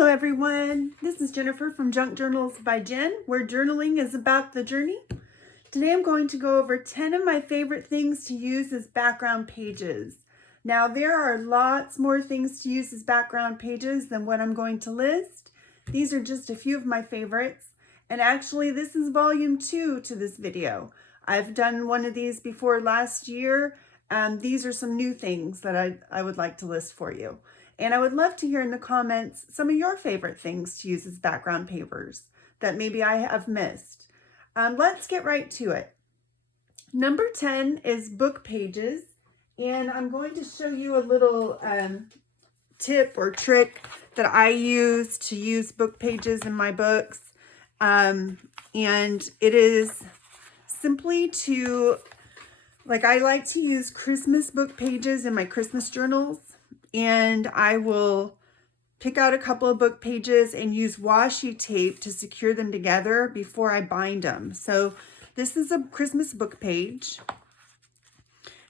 Hello everyone, this is Jennifer from Junk Journals by Jen, where journaling is about the journey. Today I'm going to go over 10 of my favorite things to use as background pages. Now there are lots more things to use as background pages than what I'm going to list. These are just a few of my favorites, and actually this is volume 2 to this video. I've done one of these before last year, and these are some new things that I would like to list for you. And I would love to hear in the comments some of your favorite things to use as background papers that maybe I have missed. Let's get right to it. Number 10 is book pages. And I'm going to show you a little tip or trick that I use to use book pages in my books. And it is simply to, I like to use Christmas book pages in my Christmas journals. And I will pick out a couple of book pages and use washi tape to secure them together before I bind them. So this is a Christmas book page,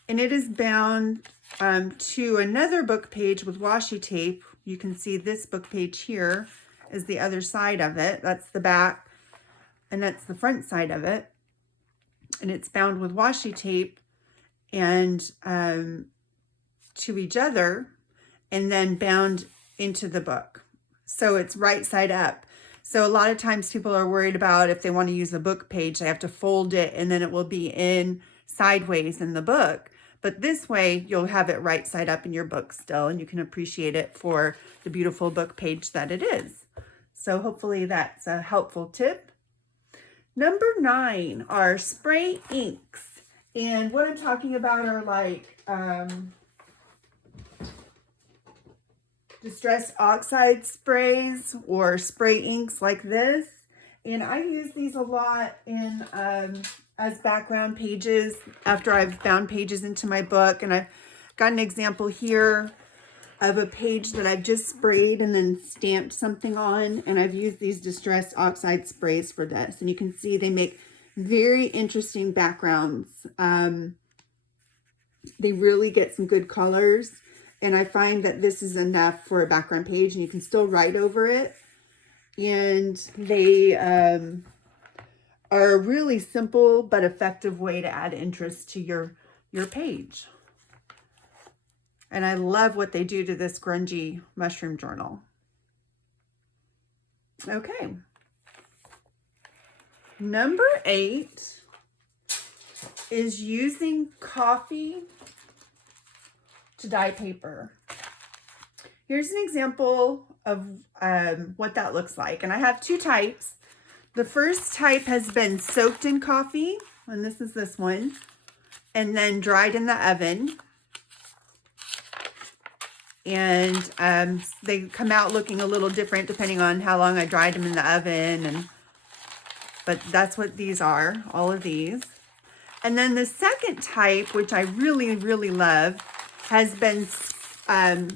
and it is bound to another book page with washi tape. You can see this book page here is the other side of it. That's the back, and that's the front side of it. And it's bound with washi tape and to each other, and then bound into the book. So it's right side up. So a lot of times people are worried about if they want to use a book page, they have to fold it and then it will be in sideways in the book. But this way you'll have it right side up in your book still, and you can appreciate it for the beautiful book page that it is. So hopefully that's a helpful tip. Number 9 are spray inks. And what I'm talking about are distressed oxide sprays or spray inks like this. And I use these a lot in as background pages after I've bound pages into my book. And I've got an example here of a page that I've just sprayed and then stamped something on. And I've used these distressed oxide sprays for this. And you can see they make very interesting backgrounds. They really get some good colors. And I find that this is enough for a background page, and you can still write over it. And they are a really simple but effective way to add interest to your page. And I love what they do to this grungy mushroom journal. Okay. Number 8 is using coffee to dye paper. Here's an example of what that looks like. And I have 2 types. The first type has been soaked in coffee, and this is this one, and then dried in the oven. And they come out looking a little different depending on how long I dried them in the oven. But that's what these are, all of these. And then the second type, which I really, really love, has been, I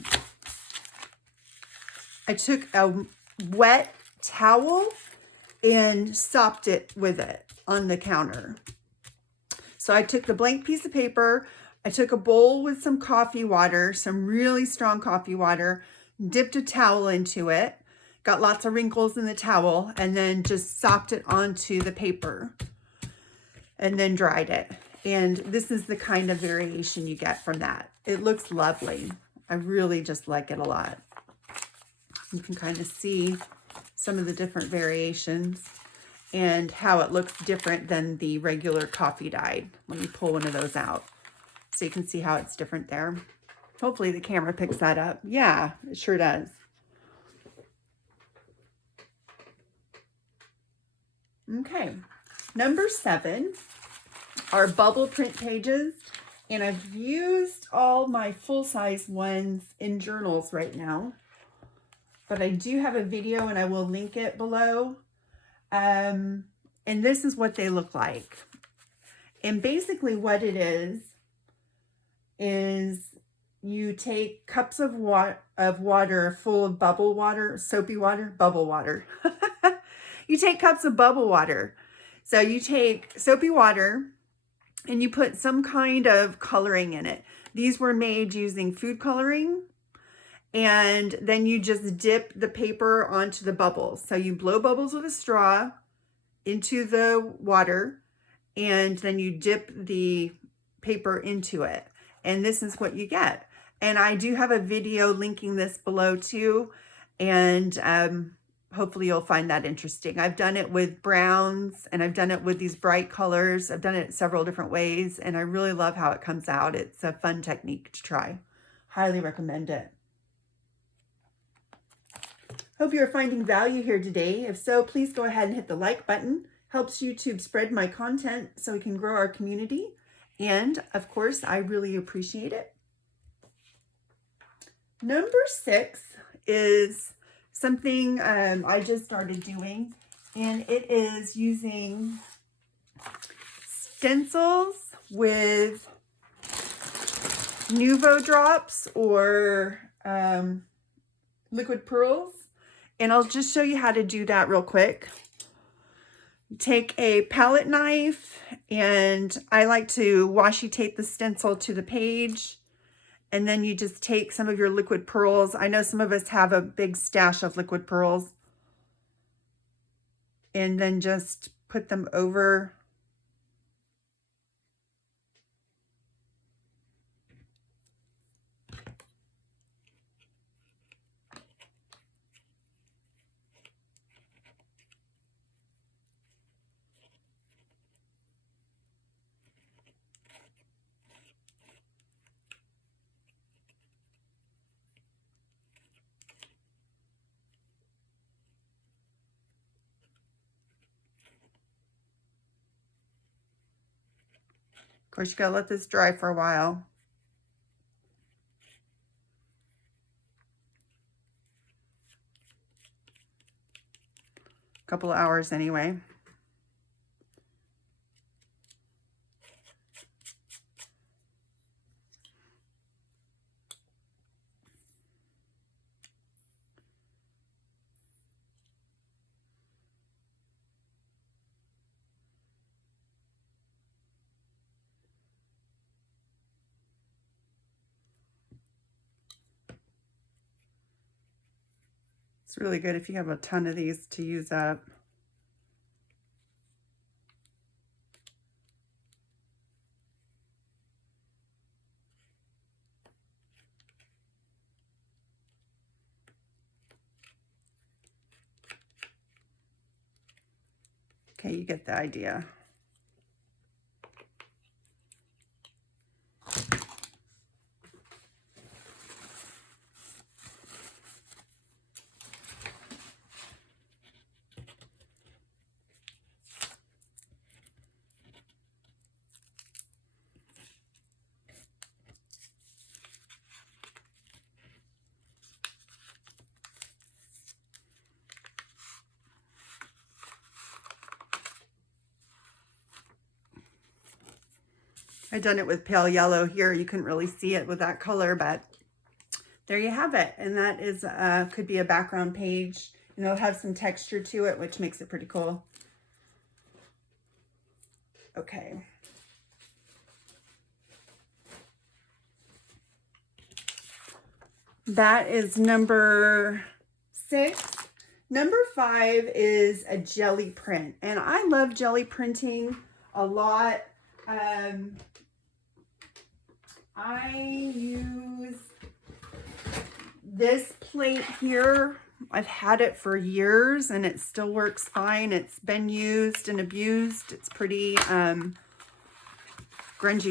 took a wet towel and sopped it with it on the counter. So I took the blank piece of paper, I took a bowl with some coffee water, some really strong coffee water, dipped a towel into it, got lots of wrinkles in the towel, and then just sopped it onto the paper and then dried it. And this is the kind of variation you get from that. It looks lovely. I really just like it a lot. You can kind of see some of the different variations and how it looks different than the regular coffee dye. Let me pull one of those out so you can see how it's different there. Hopefully the camera picks that up. Yeah, it sure does. Okay, number 7 are bubble print pages, and I've used all my full-size ones in journals right now, but I do have a video and I will link it below. And this is what they look like. And basically what it is you take cups of water full of bubble water, soapy water, bubble water. You take cups of bubble water. So you take soapy water and you put some kind of coloring in it. These were made using food coloring, and then you just dip the paper onto the bubbles. So you blow bubbles with a straw into the water, and then you dip the paper into it. And this is what you get. And I do have a video linking this below too. And hopefully you'll find that interesting. I've done it with browns, and I've done it with these bright colors. I've done it several different ways, and I really love how it comes out. It's a fun technique to try. Highly recommend it. Hope you're finding value here today. If so, please go ahead and hit the like button. Helps YouTube spread my content so we can grow our community. And of course, I really appreciate it. Number 6 is something I just started doing, and it is using stencils with Nuvo drops or liquid pearls. And I'll just show you how to do that real quick. Take a palette knife, and I like to washi tape the stencil to the page. And then you just take some of your liquid pearls. I know some of us have a big stash of liquid pearls. And then just put them over. Of course, you gotta let this dry for a while. A couple of hours anyway. It's really good if you have a ton of these to use up. Okay, you get the idea. I've done it with pale yellow here. You couldn't really see it with that color, but there you have it. And that is could be a background page, and it'll have some texture to it, which makes it pretty cool. Okay. That is number 6. Number 5 is a jelly print, and I love jelly printing a lot. I use this plate here. I've had it for years and it still works fine. It's been used and abused. It's pretty grungy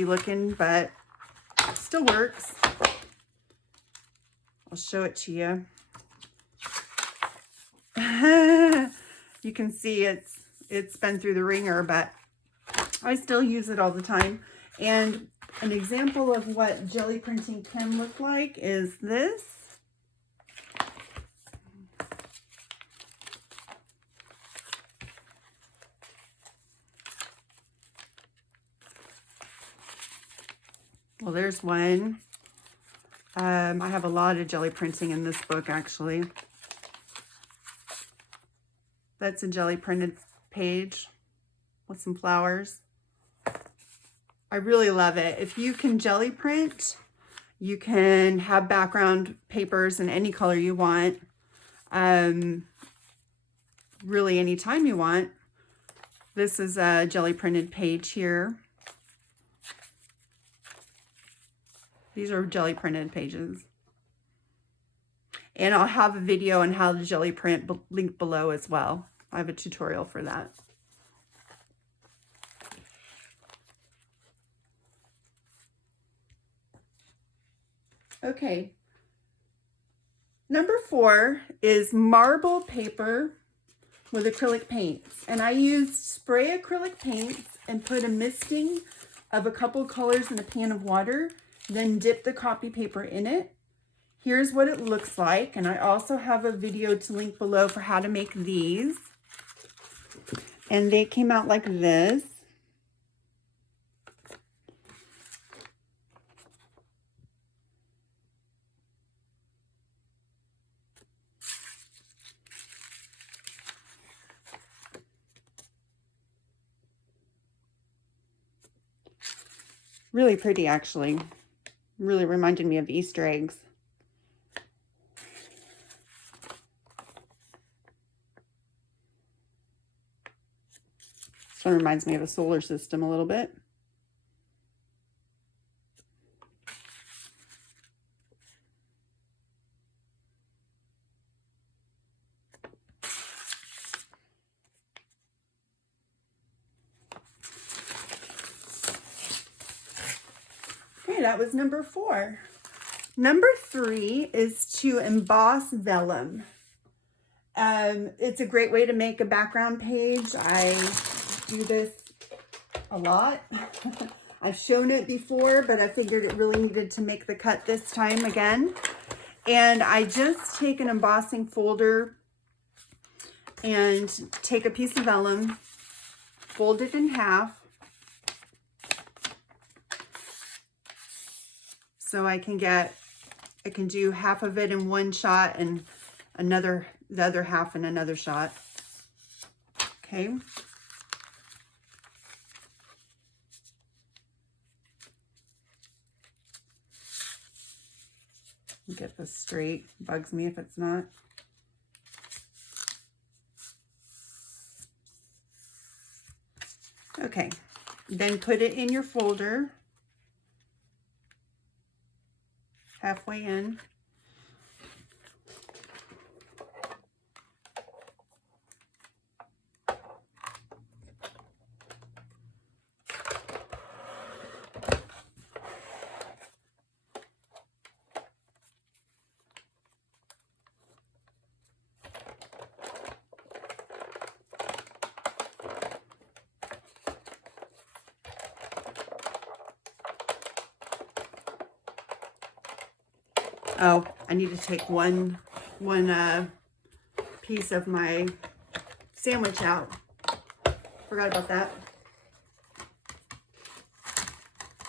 looking, but it still works. I'll show it to you. You can see it's been through the ringer, but I still use it all the time. And an example of what jelly printing can look like is this. Well, there's one. I have a lot of jelly printing in this book, actually. That's a jelly printed page with some flowers. I really love it. If you can jelly print, You can have background papers in any color you want, really anytime you want. This is a jelly printed page here. These are jelly printed pages. And I'll have a video on how to jelly print linked below as well. I have a tutorial for that. Okay. Number 4 is marble paper with acrylic paints. And I used spray acrylic paints and put a misting of a couple colors in a pan of water, then dip the copy paper in it. Here's what it looks like, and I also have a video to link below for how to make these. And they came out like this. Really pretty, actually. Really reminded me of Easter eggs. This one reminds me of a solar system a little bit. Okay, that was number 4. Number 3 is to emboss vellum. It's a great way to make a background page. I do this a lot. I've shown it before, but I figured it really needed to make the cut this time again. And I just take an embossing folder and take a piece of vellum, fold it in half, so I can do half of it in one shot and the other half in another shot. Okay. Get this straight. Bugs me if it's not. Okay. Then put it in your folder. Halfway in. Oh, I need to take one piece of my sandwich out. Forgot about that.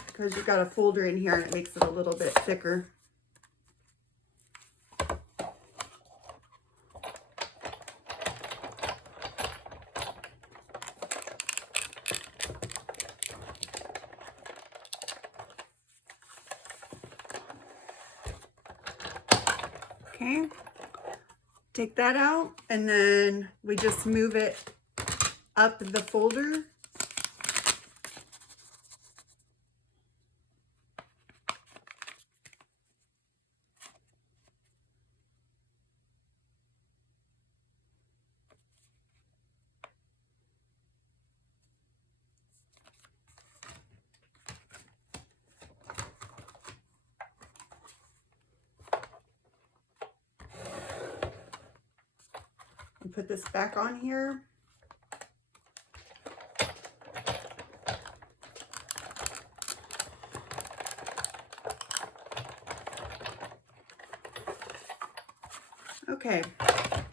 Because you've got a folder in here and it makes it a little bit thicker. Okay, take that out, and then we just move it up the folder. And put this back on here. Okay, I'm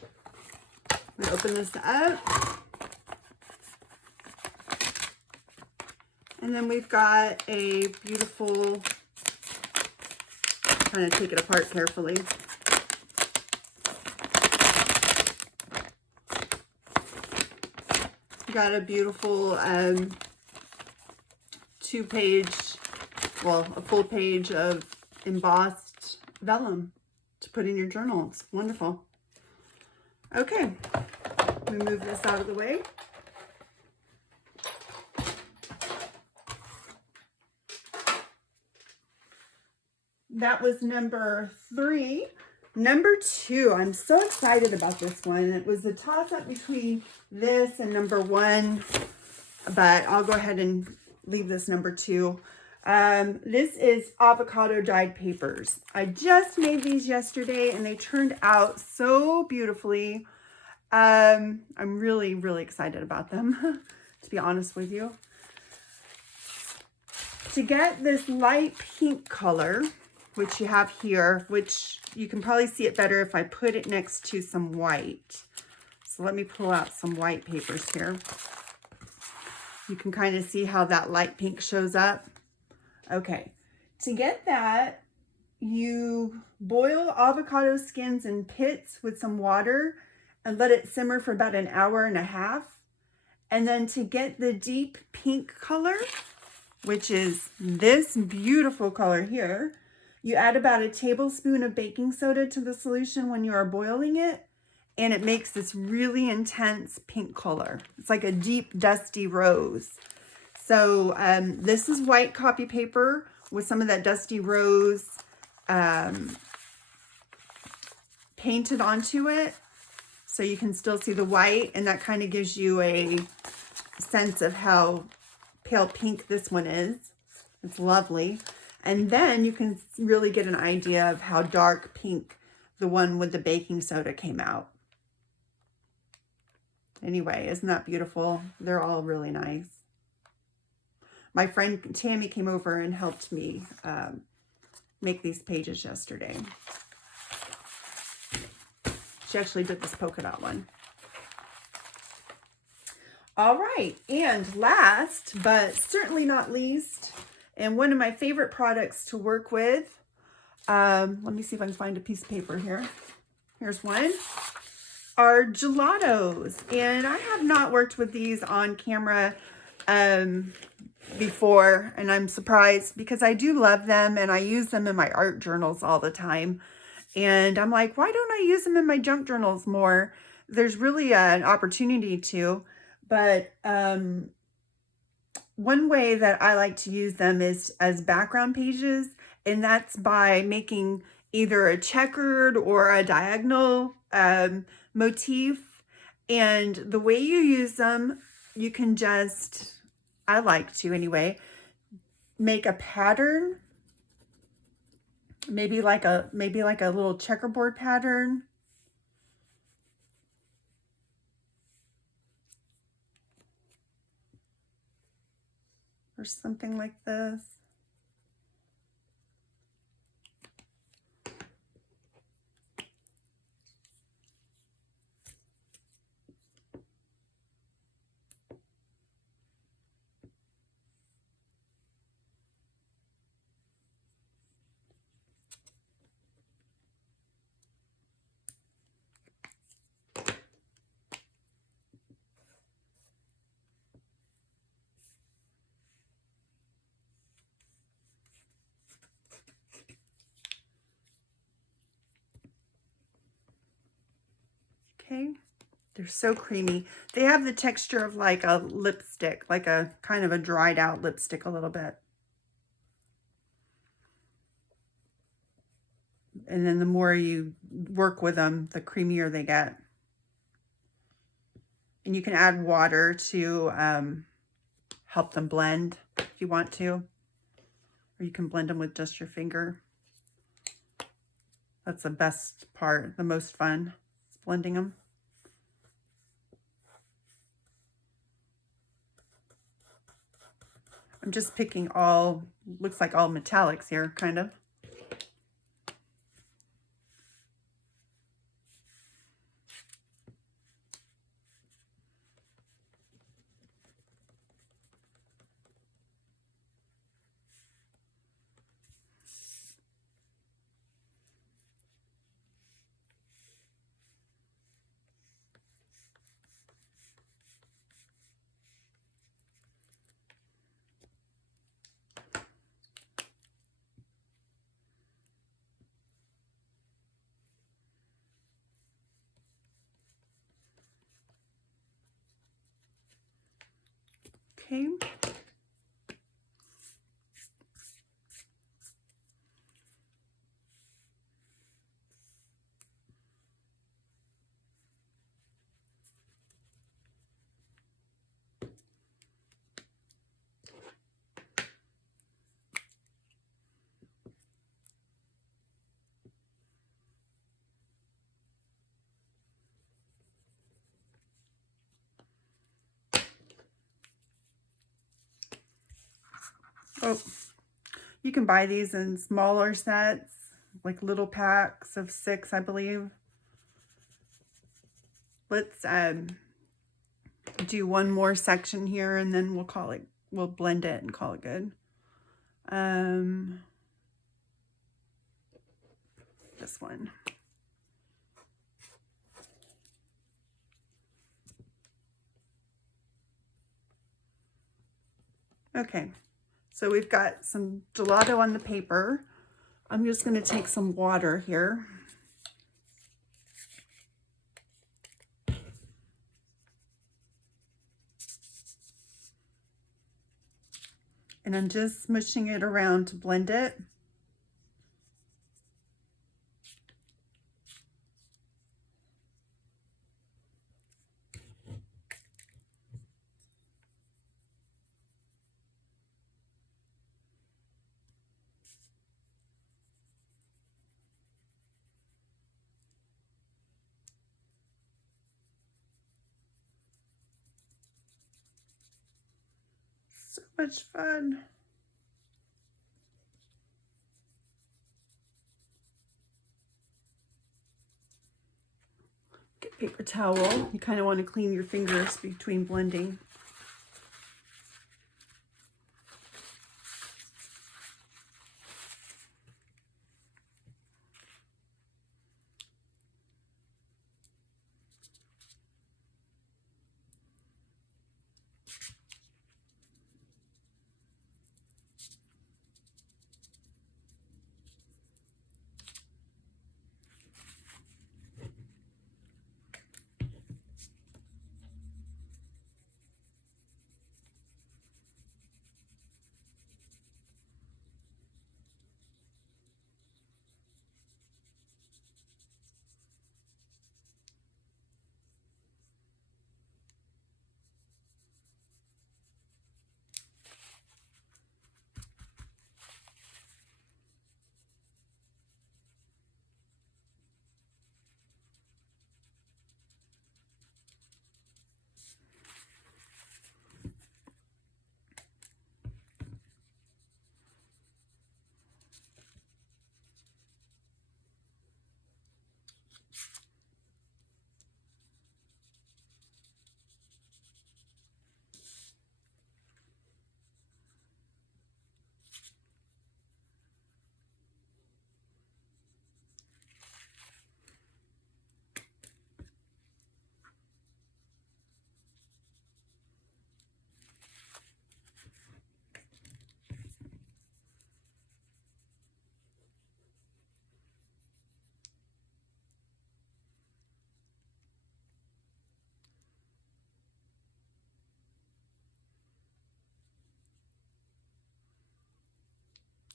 gonna open this up. And then we've got a beautiful, trying to take it apart carefully. Got a beautiful a full page of embossed vellum to put in your journal. It's wonderful. Okay, let me move this out of the way. That was number 3. Number 2, I'm so excited about this one. It was a toss-up between this and number 1, but I'll go ahead and leave this number 2. This is avocado dyed papers. I just made these yesterday and they turned out so beautifully. I'm really, really excited about them, to be honest with you. To get this light pink color, which you have here, which you can probably see it better if I put it next to some white. So let me pull out some white papers here. You can kind of see how that light pink shows up. Okay, to get that, you boil avocado skins in pits with some water and let it simmer for about an hour and a half. And then to get the deep pink color, which is this beautiful color here, you add about a tablespoon of baking soda to the solution when you are boiling it, and it makes this really intense pink color. It's like a deep, dusty rose. So this is white copy paper with some of that dusty rose painted onto it. So you can still see the white, and that kind of gives you a sense of how pale pink this one is. It's lovely. And then you can really get an idea of how dark pink the one with the baking soda came out. Anyway, isn't that beautiful? They're all really nice. My friend Tammy came over and helped me make these pages yesterday. She actually did this polka dot one. All right, and last, but certainly not least, and one of my favorite products to work with, let me see if I can find a piece of paper here. Here's one, are gelatos. And I have not worked with these on camera before, and I'm surprised because I do love them and I use them in my art journals all the time. And I'm like, why don't I use them in my junk journals more? There's really an opportunity to, but one way that I like to use them is as background pages, and that's by making either a checkered or a diagonal motif. And the way you use them, you can just, I like to anyway, make a pattern, maybe like a little checkerboard pattern. Or something like this. Okay, they're so creamy. They have the texture of like a lipstick, like a kind of a dried out lipstick a little bit. And then the more you work with them, the creamier they get. And you can add water to help them blend if you want to. Or you can blend them with just your finger. That's the best part, the most fun, blending them. I'm just picking all, looks like all metallics here, kind of. Okay. Oh, you can buy these in smaller sets, like little packs of 6, I believe. Let's do one more section here and then we'll blend it and call it good. This one. Okay, so we've got some gelato on the paper. I'm just going to take some water here. And I'm just smushing it around to blend it. So much fun. Get a paper towel. You kind of want to clean your fingers between blending.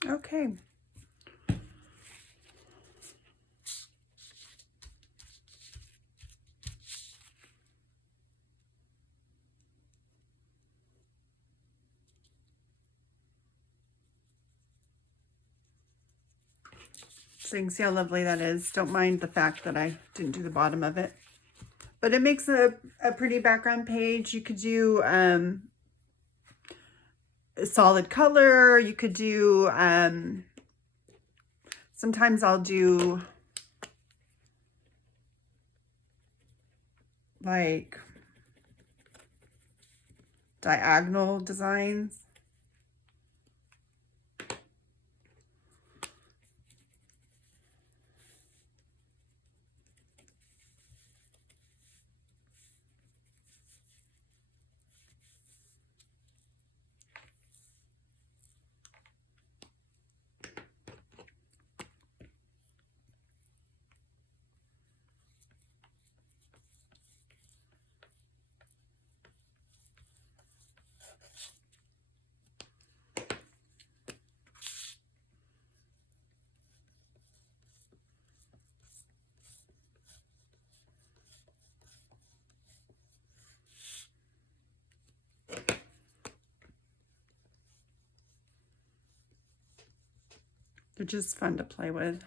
Okay. So you can see how lovely that is. Don't mind the fact that I didn't do the bottom of it. But it makes a pretty background page. You could do a solid color. You could do, sometimes I'll do like diagonal designs. They're just fun to play with.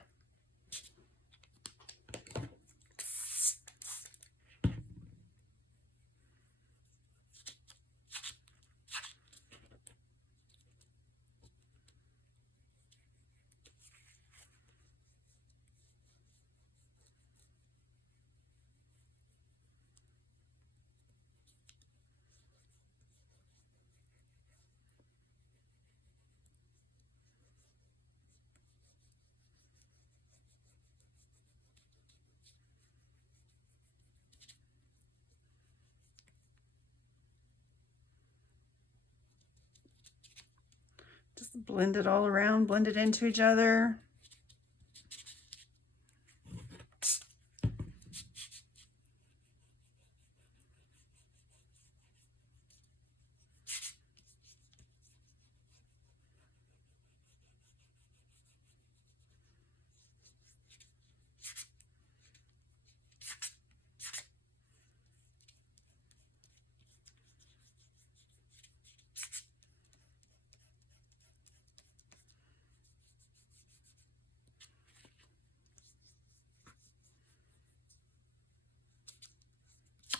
Just blend it all around, blend it into each other.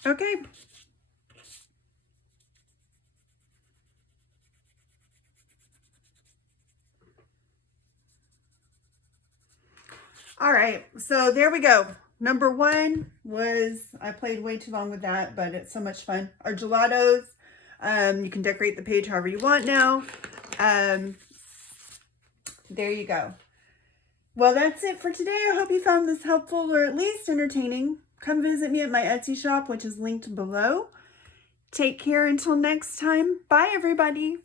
Okay. All right, so there we go. Number one was, I played way too long with that, but it's so much fun. Our gelatos. You can decorate the page however you want now. There you go. Well, that's it for today. I hope you found this helpful or at least entertaining. Come visit me at my Etsy shop, which is linked below. Take care until next time. Bye, everybody.